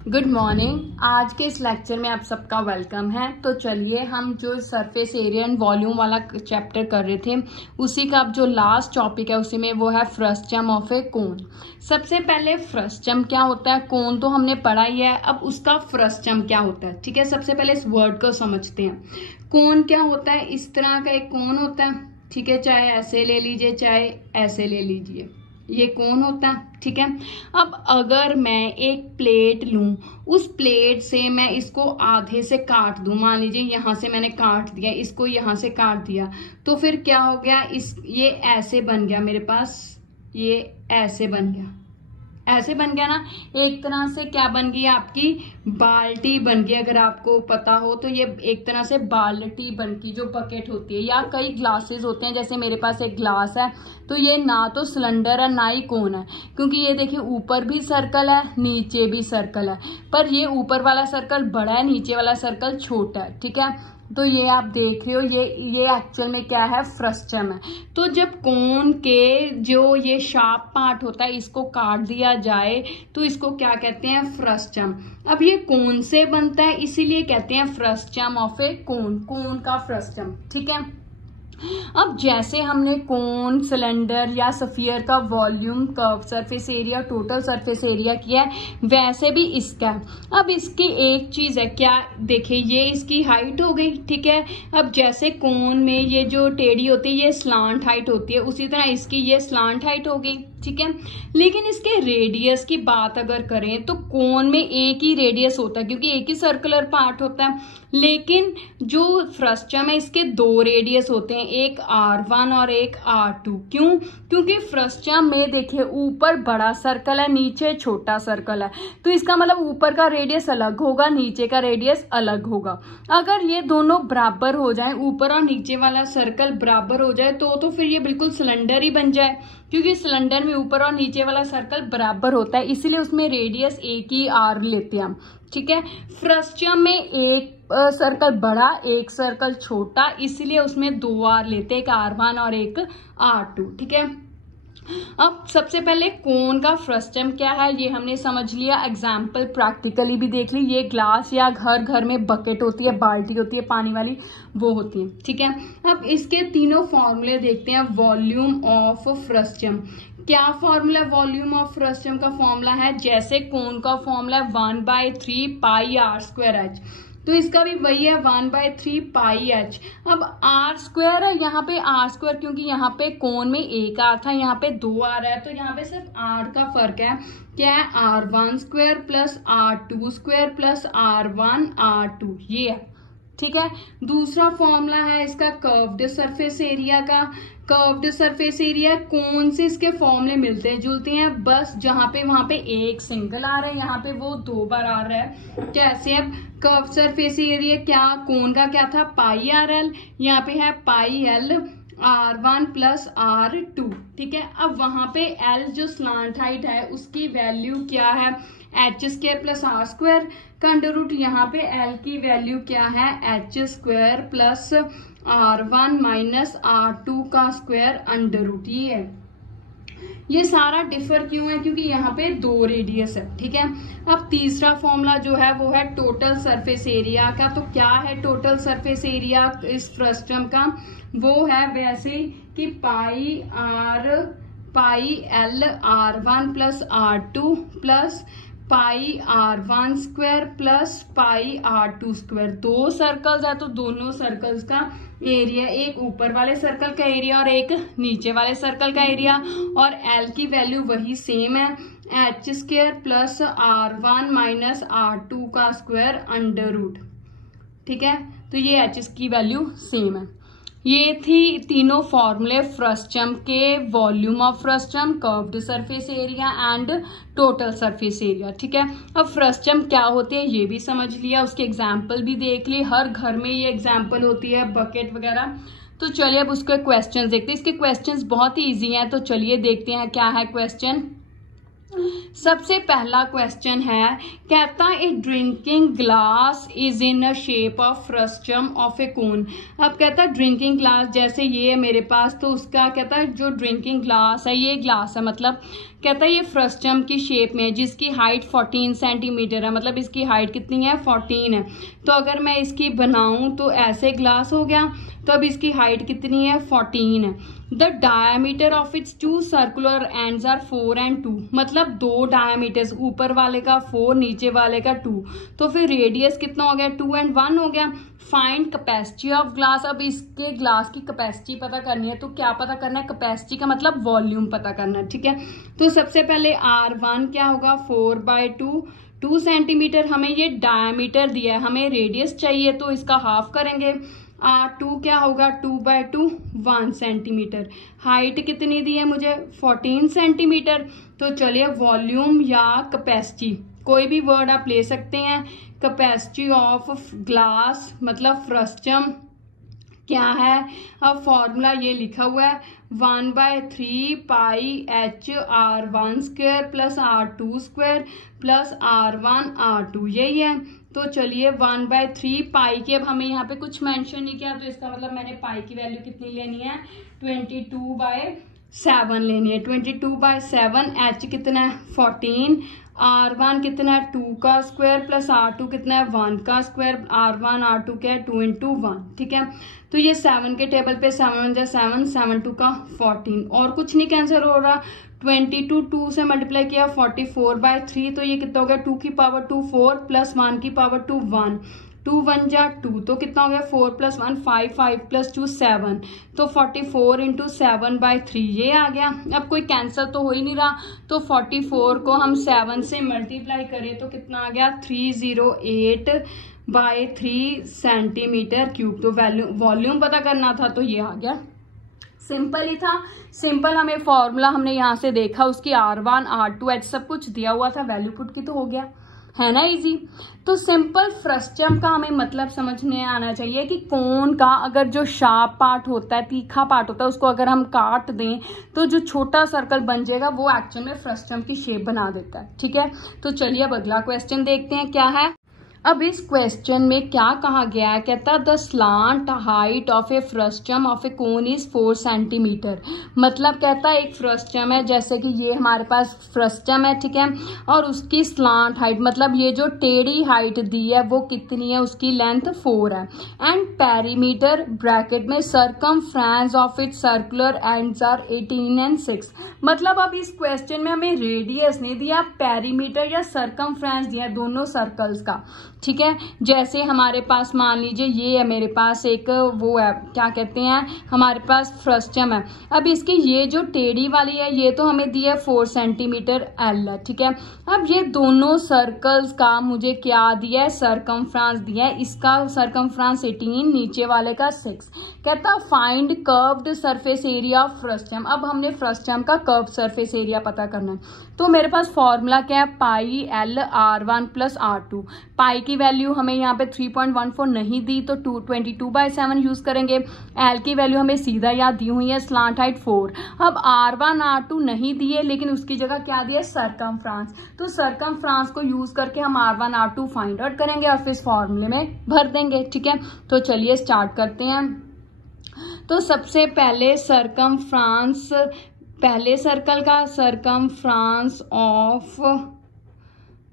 Good morning. आज के इस लेक्चर में आप सबका वेलकम है। तो चलिए हम जो सरफेस एरिया एंड वॉल्यूम वाला चैप्टर कर रहे थे उसी का अब जो लास्ट टॉपिक है उसी में वो है फ्रस्टम ऑफ ए कोन। सबसे पहले फ्रस्टम क्या होता है, कोन तो हमने पढ़ा ही है, अब उसका फ्रस्टम क्या होता है। ठीक है, सबसे पहले इस वर्ड को समझते हैं। कोन क्या होता है, इस तरह का एक कोन होता है। ठीक है, चाहे ऐसे ले लीजिए चाहे ऐसे ले लीजिए, ये कोन होता है। ठीक है, अब अगर मैं एक प्लेट लूं, उस प्लेट से मैं इसको आधे से काट दूं, मान लीजिए यहां से मैंने काट दिया, इसको यहां से काट दिया, तो फिर क्या हो गया, ये ऐसे बन गया मेरे पास, ये ऐसे बन गया, ऐसे बन गया ना। एक तरह से क्या बन गई, आपकी बाल्टी बन गई। अगर आपको पता हो तो ये एक तरह से बाल्टी बन गई, जो बकेट होती है, या कई ग्लासेस होते हैं। जैसे मेरे पास एक ग्लास है, तो ये ना तो सिलेंडर है ना ही कोन है, क्योंकि ये देखिए ऊपर भी सर्कल है नीचे भी सर्कल है, पर ये ऊपर वाला सर्कल बड़ा है, नीचे वाला सर्कल छोटा है। ठीक है, तो ये आप देख रहे हो, ये एक्चुअल में क्या है, फ्रस्टम है। तो जब कोन के जो ये शार्प पार्ट होता है इसको काट दिया जाए तो इसको क्या कहते हैं, फ्रस्टम। अब ये कोन से बनता है इसीलिए कहते हैं फ्रस्टम ऑफ ए कोन, कोन का फ्रस्टम। ठीक है, अब जैसे हमने कोन, सिलेंडर या स्फीयर का volume, curve surface area, total surface area किया है, वैसे भी इसका। अब इसकी एक चीज है, क्या देखिए, ये इसकी हाइट हो गई। ठीक है, अब जैसे कोन में ये जो टेढ़ी होती है ये स्लांट हाइट होती है, उसी तरह इसकी ये स्लांट हाइट हो गई। ठीक है, लेकिन इसके रेडियस की बात अगर करें तो कोन में एक ही रेडियस होता है, क्योंकि एक ही सर्कुलर पार्ट होता है। लेकिन जो फ्रस्टम है इसके दो रेडियस होते हैं, एक R1 और एक R2। क्यों? क्योंकि फ्रस्टम में देखिए ऊपर बड़ा सर्कल है, नीचे छोटा सर्कल है, तो इसका मतलब ऊपर का रेडियस अलग होगा, नीचे का रेडियस अलग होगा। अगर ये दोनों बराबर हो जाए, ऊपर और नीचे वाला सर्कल बराबर हो जाए, तो फिर ये बिल्कुल सिलेंडर ही बन जाए, क्योंकि सिलेंडर में ऊपर और नीचे वाला सर्कल बराबर होता है, इसीलिए उसमें रेडियस एक ही R लेते हैं हम। ठीक है, फ्रस्टम में एक सर्कल बड़ा एक सर्कल छोटा, इसलिए उसमें दो R लेते हैं, एक R1 और एक R2। ठीक है, अब सबसे पहले कोन का फ्रस्टम क्या है ये हमने समझ लिया, एग्जाम्पल प्रैक्टिकली भी देख ली। ये ग्लास या घर घर में बकेट होती है, बाल्टी होती है पानी वाली, वो होती है। ठीक है, अब इसके तीनों फॉर्मूले देखते हैं। वॉल्यूम ऑफ फ्रस्टम, क्या फॉर्मूला, वॉल्यूम ऑफ फ्रस्टम का फॉर्मूला है जैसे कोन का फॉर्मूला 1/3 पाई r²h, तो इसका भी वही है 1/3 पाई h। अब r² है, यहाँ पे r², क्योंकि यहाँ पे कोन में एक r था, यहाँ पे 2 r है, तो यहाँ पे सिर्फ r का फर्क है। क्या है, r1² plus r2² plus r1 r2, ये है। ठीक है, दूसरा फॉर्मूला है इसका कर्व्ड सरफेस एरिया का। कर्व्ड सरफेस एरिया, कोन से इसके फॉर्मूले मिलते जुलते हैं, बस जहां पे वहां पे एक सिंगल आ रहा है, यहाँ पे वो 2 बार आ रहा है। कैसे, अब कर्व्ड सरफेस एरिया क्या, कोन का क्या था, पाई RL, यहाँ पे है पाई L R1 प्लस R2। ठीक है, अब वहां पे L जो स्लांट हाइट है उसकी वैल्यू क्या है, h² प्लस r² का अंडर रूट। यहाँ पे L की वैल्यू क्या है, h² plus R1 minus R2 का स्क्वायर अंडर रूट। ये सारा डिफर क्यों है, क्योंकि यहाँ पे दो रेडियस है। ठीक है, अब तीसरा फॉर्मूला जो है वो है टोटल सरफेस एरिया का। तो क्या है टोटल सरफेस एरिया इस फ्रस्टम का, वो है वैसे कि पाई L R1 plus R2 plus pi R1² plus pi R2²। दो सर्कल्स है तो दोनों सर्कल्स का एरिया, एक ऊपर वाले सर्कल का एरिया और एक नीचे वाले सर्कल का एरिया, और L की वैल्यू वही सेम है, h² plus R1 minus R2 का स्क्वायर अंडर रूट। ठीक है, तो ये h की वैल्यू सेम है। ये थी तीनों फॉर्मूले फ्रस्टम के, volume of frustum, curved surface area and total surface area. ठीक है, अब फ्रस्टम क्या होते हैं ये भी समझ लिया, उसके एग्जाम्पल भी देख ली, हर घर में ये एग्जाम्पल होती है, बकेट वगैरह। तो चलिए अब उसके क्वेश्चन देखते हैं। इसके क्वेश्चन बहुत ही ईजी हैं, तो चलिए देखते हैं क्या है क्वेश्चन। सबसे पहला क्वेश्चन है, कहता a drinking glass is in a shape of frustum of a cone. अब कहता है ड्रिंकिंग ग्लास, जैसे ये है मेरे पास, तो उसका कहता है जो ड्रिंकिंग ग्लास है, ये ग्लास है, मतलब कहता है ये फ्रस्टम की शेप में है, जिसकी हाइट 14 सेंटीमीटर है, मतलब इसकी हाइट कितनी है 14 है। तो अगर मैं इसकी बनाऊं तो ऐसे ग्लास हो गया, तो अब इसकी हाइट कितनी है 14 है। The diameter of its 2 circular ends are 4 and 2, मतलब 2 डायामीटर्स, ऊपर वाले का 4 नीचे वाले का 2, तो फिर रेडियस कितना हो गया 2 and 1 हो गया। फाइंड कैपेसिटी ऑफ ग्लास, अब इसके ग्लास की कैपेसिटी पता करनी है, तो क्या पता करना है, कैपेसिटी का मतलब वॉल्यूम पता करना है, ठीक है। तो सबसे पहले R1 क्या होगा 4/2, 2 सेंटीमीटर, हमें ये डायामीटर दिया है, हमें रेडियस चाहिए तो इसका हाफ करेंगे। R2 क्या होगा 2/2, 1 सेंटीमीटर, हाइट कितनी दी है मुझे 14 सेंटीमीटर। तो चलिए वॉल्यूम या कैपेसिटी, कोई भी वर्ड आप ले सकते हैं। कैपेसिटी ऑफ ग्लास मतलब फ्रस्टम क्या है, अब फॉर्मूला ये लिखा हुआ है 1/3 पाई h R1 square plus R2 square plus R1 R2, यही है। तो चलिए 1/3 पाई की, अब हमें यहाँ पे कुछ मेंशन नहीं किया, तो इसका मतलब मैंने पाई की वैल्यू कितनी लेनी है 22/7 लेनी है। 22/7, h कितना है 14, R1 कितना है 2 का स्क्वायर प्लस R2 कितना है 1 का स्क्वायर, R1 R2 क्या है 2 into 1, ठीक है। तो ये 7 के टेबल पे 7 × 7, 7 2 का 14, और कुछ नहीं कैंसिल हो रहा। 22 2 से मल्टीप्लाई किया 44/3, तो ये कितना हो गया 2 की पावर 2 4 प्लस 1 की पावर 2 1, 2 1 जा 2, तो कितना हो गया 4 + 1 5, 5 + 2 7, तो 44 × 7/3 ये आ गया। अब कोई कैंसिल तो हो ही नहीं रहा, तो 44 को हम 7 से मल्टीप्लाई करें तो कितना आ गया 308/3 सेंटीमीटर क्यूब। तो वॉल्यूम पता करना था, तो ये आ गया। सिंपल ही था, सिंपल, हमें फॉर्मूला हमने यहाँ से देखा, उसकी R1 R2 H सब कुछ दिया हुआ था, वैल्यू पुट की तो हो गया, है ना इजी। तो सिंपल फ्रस्टम का हमें मतलब समझने आना चाहिए कि कोन का अगर जो शार्प पार्ट होता है, तीखा पार्ट होता है, उसको अगर हम काट दें तो जो छोटा सर्कल बन जाएगा वो एक्चुअल में फ्रस्टम की शेप बना देता है, ठीक है। तो चलिए अब अगला क्वेश्चन देखते हैं क्या है। अब इस क्वेश्चन में क्या कहा गया है, कहता the slant height of A frustum of a cone is 4 centimetre. मतलब कहता है एक फ्रस्टम है, जैसे कि ये हमारे पास फ्रस्टम है, ठीक है, और उसकी स्लांट हाइट मतलब ये जो टेढ़ी हाइट दी है वो कितनी है, उसकी लेंथ 4 है। एंड पेरीमीटर ब्रैकेट में circumference of it circular ends are 18 and 6। मतलब अब इस क्वेश्चन में हमें रेडियस नहीं दिया, पेरीमीटर या सर्कमफ्रेंस दिया, दोनों सर्कल्स का, ठीक है। जैसे हमारे पास मान लीजिए ये है मेरे पास एक वो है, क्या कहते हैं, हमारे पास फ्रस्टम है। अब इसकी ये जो टेढ़ी वाली है ये तो हमें दी है 4 सेंटीमीटर L है, ठीक है। अब ये दोनों सर्कल्स का मुझे क्या दिया है, सर्कमफ्रेंस दिया है, इसका सर्कमफ्रेंस 18, नीचे वाले का 6। कहता find curved surface area of frustum. अब हमने फ्रस्टम का कर्व सरफेस एरिया पता करना है, तो मेरे पास फॉर्मूला क्या है पाई L R1 + R2। पाई की वैल्यू हमें यहाँ पे 3.14 नहीं दी, तो 22/7 यूज करेंगे। L की वैल्यू हमें सीधा याद दी हुई है, स्लांट हाइट 4। अब R1 R2 नहीं दिए, लेकिन उसकी जगह क्या दिया सर्कमफ्रेंस, तो सर्कमफ्रेंस को यूज करके हम R1 R2 फाइंड आउट करेंगे और फिर फॉर्मूले में भर देंगे, ठीक है। तो चलिए स्टार्ट करते हैं। तो सबसे पहले सर्कमफ्रेंस, पहले सर्कल का सर्कमफ्रेंस ऑफ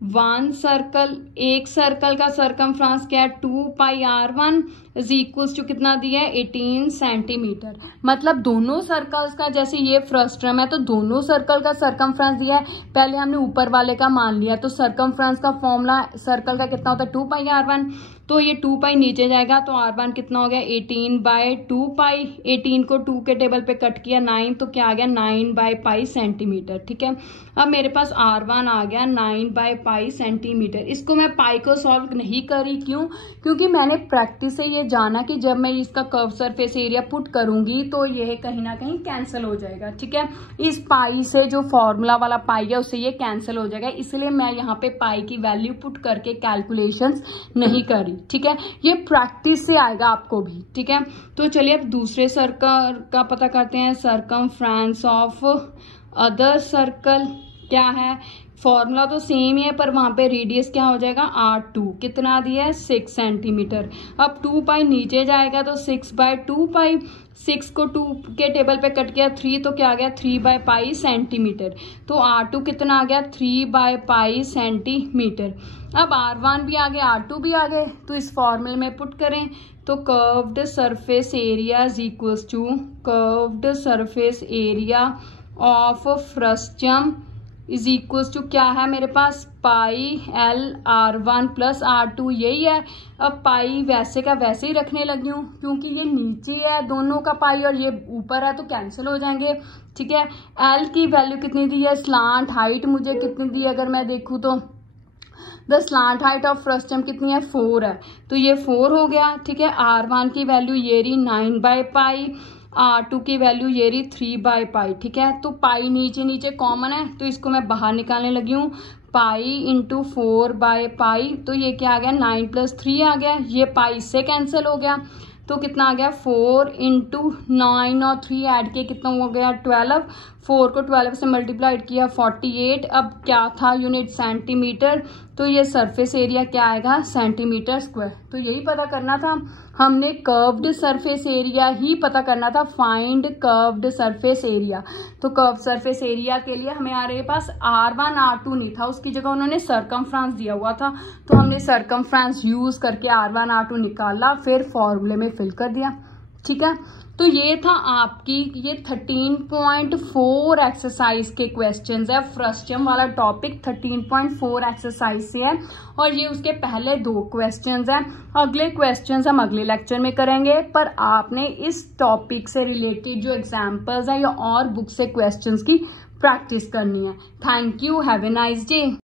1 सर्कल, एक सर्कल का सर्कमफ्रेंस क्या है 2 पाई R1 इज इक्वल्स टू कितना दिया है 18 सेंटीमीटर। मतलब दोनों सर्कल्स का, जैसे ये फ्रस्टम है तो दोनों सर्कल का सर्कमफ्रेंस दिया है, पहले हमने ऊपर वाले का मान लिया, तो सर्कमफ्रेंस का फॉर्मूला सर्कल का कितना होता है 2 पाई R1, तो ये 2 पाई नीचे जाएगा, तो R1 कितना हो गया 18/2 पाई, 18 को 2 के टेबल पे कट किया 9, तो क्या आ गया 9/पाई सेंटीमीटर, ठीक है। अब मेरे पास R1 आ गया 9/पाई सेंटीमीटर। इसको मैं पाई को सॉल्व नहीं करी, क्यों, क्योंकि मैंने प्रैक्टिस से ये जाना कि जब मैं इसका कर्व सरफेस एरिया पुट करूंगी तो ये कहीं ना कहीं कैंसिल हो जाएगा, ठीक है। इस पाई से जो फॉर्मूला वाला पाई है उससे ये कैंसिल हो जाएगा, इसलिए मैं यहाँ पे पाई की वैल्यू पुट करके कैलकुलेशंस नहीं करी, ठीक है। ये प्रैक्टिस से आएगा आपको भी, ठीक है। तो चलिए अब दूसरे सर्कल का पता करते हैं, सर्कमफ्रेंस ऑफ अदर सर्कल क्या है, फॉर्मूला तो सेम ही है पर वहाँ पे रेडियस क्या हो जाएगा R2, कितना दिया है 6 सेंटीमीटर। अब 2 पाई नीचे जाएगा तो 6/2 पाई, 6 को 2 के टेबल पे कट किया 3 तो क्या आ गया 3/पाई सेंटीमीटर। तो R2 कितना आ गया 3/पाई सेंटीमीटर। अब R1 भी आ गया R2 भी आ गए, तो इस फॉर्मूले में पुट करें तो curved surface area is equals to curved surface area of frustum is equals to क्या है मेरे पास पाई L R1 प्लस R2, यही है। अब पाई वैसे का वैसे ही रखने लगी हूँ क्योंकि ये नीचे है दोनों का पाई और ये ऊपर है तो कैंसिल हो जाएंगे, ठीक है। L की वैल्यू कितनी दी है, स्लांट हाइट मुझे कितनी दी है अगर मैं देखूँ तो the slant height of frustum कितनी है 4 है, तो ये 4 हो गया, ठीक है। R1 की वैल्यू ये रही 9/पाई, R2 की वैल्यू ये रही 3/पाई, ठीक है। तो पाई नीचे नीचे कॉमन है तो इसको मैं बाहर निकालने लगी हूँ, पाई इंटू 4/पाई, तो ये क्या आ गया 9 + 3 आ गया, ये पाई से कैंसिल हो गया तो कितना आ गया 4 × 9 और 3 ऐड किए कितना हो गया 12, 4 को 12 से मल्टीप्लाइड किया 48। अब क्या था यूनिट सेंटीमीटर, तो ये सरफेस एरिया क्या आएगा सेंटीमीटर स्क्वायर। तो यही पता करना था हमने, कर्व्ड सरफेस एरिया ही पता करना था, फाइंड कर्व्ड सरफेस एरिया। तो कर्व्ड सरफेस एरिया के लिए हमारे पास R1 R2 नहीं था, उसकी जगह उन्होंने सरकमफ्रेंस दिया हुआ था, तो हमने सरकमफ्रेंस यूज करके R1 R2 निकाला, फिर फॉर्मूले में फिल कर दिया, ठीक है। तो ये था आपकी ये 13.4 एक्सरसाइज के क्वेश्चंस है, फ्रस्टम वाला टॉपिक 13.4 एक्सरसाइज से है और ये उसके पहले 2 क्वेश्चंस हैं। अगले क्वेश्चंस हम अगले लेक्चर में करेंगे, पर आपने इस टॉपिक से रिलेटेड जो एग्जांपल्स है या और बुक से क्वेश्चंस की प्रैक्टिस करनी है। Thank you, have a nice day.